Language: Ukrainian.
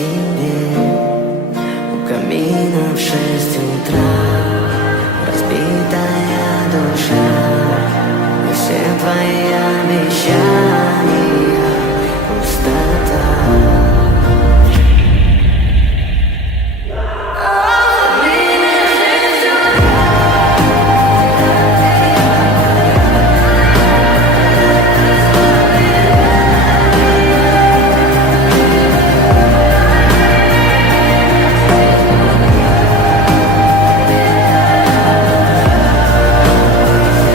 тебе у камина в 6 утра. Разбитая душа, и все твоя